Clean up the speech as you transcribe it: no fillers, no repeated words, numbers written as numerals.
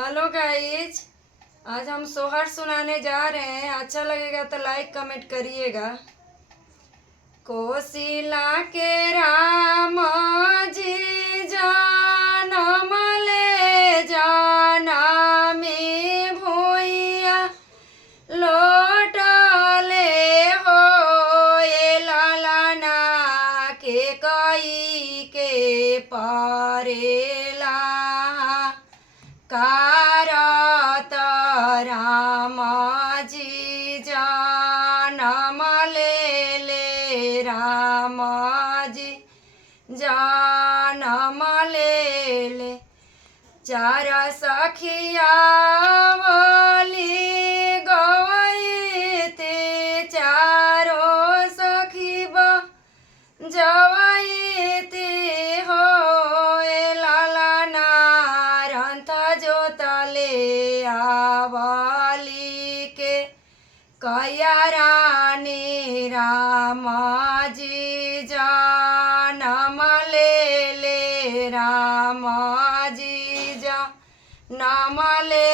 Hello guys. आज हम सोहर सुनाने जा रहे हैं। अच्छा लगेगा तो लाइक कमेंट करिएगा। कोशिला के राम जी जनम ले जनमी भूइया लोटले हो ललना के कई के परेला कारत राम जी जनम ले राम जी जनम ले चार सखिया बोली गवैते चारो सखी जवैते हो ललना रंथ जोतले आवली के कया रानी राम जी जनम ले राम जी जनम ले